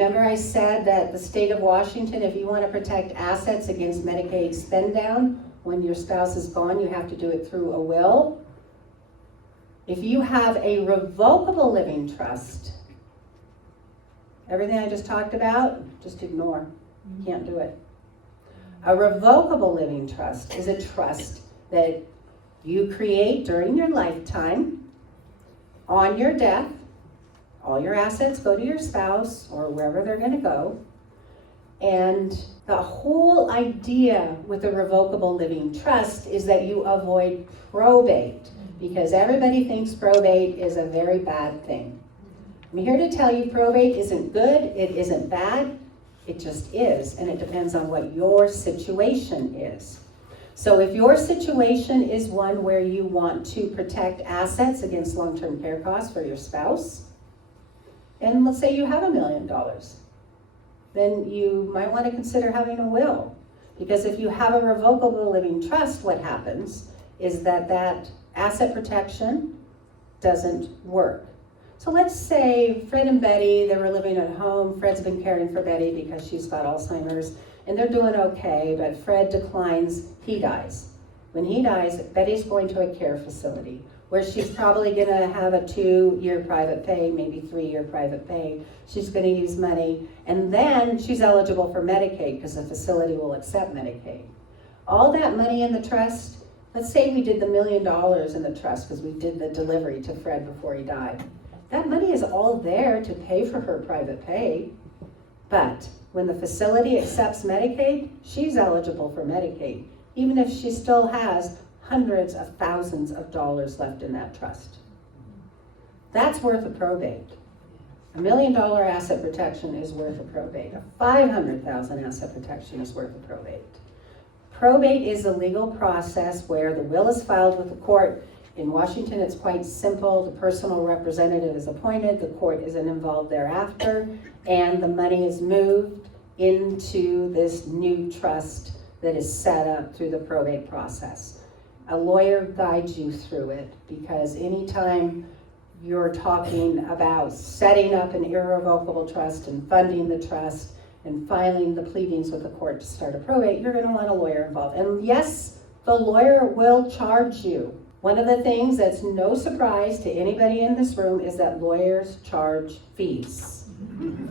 Remember I said that the state of Washington, if you want to protect assets against Medicaid spend down, when your spouse is gone, you have to do it through a will. If you have a revocable living trust, everything I just talked about, just ignore. You can't do it. A revocable living trust is a trust that you create during your lifetime. On your death, all your assets go to your spouse or wherever they're going to go. And the whole idea with a revocable living trust is that you avoid probate, because everybody thinks probate is a very bad thing. I'm here to tell you probate isn't good, it isn't bad, it just is, and it depends on what your situation is. So if your situation is one where you want to protect assets against long-term care costs for your spouse, and let's say you have $1 million, then you might want to consider having a will. Because if you have a revocable living trust, what happens is that asset protection doesn't work. So let's say Fred and Betty, they were living at home. Fred's been caring for Betty because she's got Alzheimer's, and they're doing okay, but Fred declines, he dies. When he dies, Betty's going to a care facility where she's probably gonna have a 2-year private pay, maybe 3-year private pay. She's gonna use money, and then she's eligible for Medicaid because the facility will accept Medicaid. All that money in the trust, let's say we did the $1 million in the trust because we did the delivery to Fred before he died. That money is all there to pay for her private pay, but when the facility accepts Medicaid, she's eligible for Medicaid, even if she still has hundreds of thousands of dollars left in that trust. That's worth a probate. $1 million asset protection is worth a probate. A $500,000 asset protection is worth a probate. Probate is a legal process where the will is filed with the court. In Washington, it's quite simple. The personal representative is appointed, the court isn't involved thereafter, and the money is moved into this new trust that is set up through the probate process. A lawyer guides you through it, because anytime you're talking about setting up an irrevocable trust and funding the trust and filing the pleadings with the court to start a probate, you're going to want a lawyer involved. And yes, the lawyer will charge you. One of the things that's no surprise to anybody in this room is that lawyers charge fees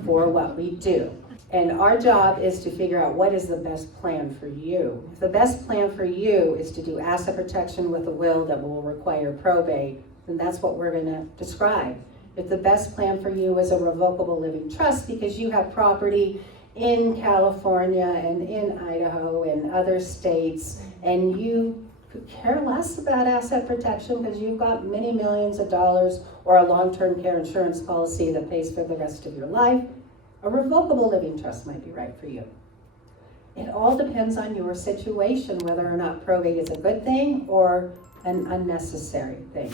for what we do. And our job is to figure out what is the best plan for you. If the best plan for you is to do asset protection with a will that will require probate, then that's what we're going to describe. If the best plan for you is a revocable living trust because you have property in California and in Idaho and other states, and you could care less about asset protection because you've got many millions of dollars or a long-term care insurance policy that pays for the rest of your life, a revocable living trust might be right for you. It all depends on your situation, whether or not probate is a good thing or an unnecessary thing.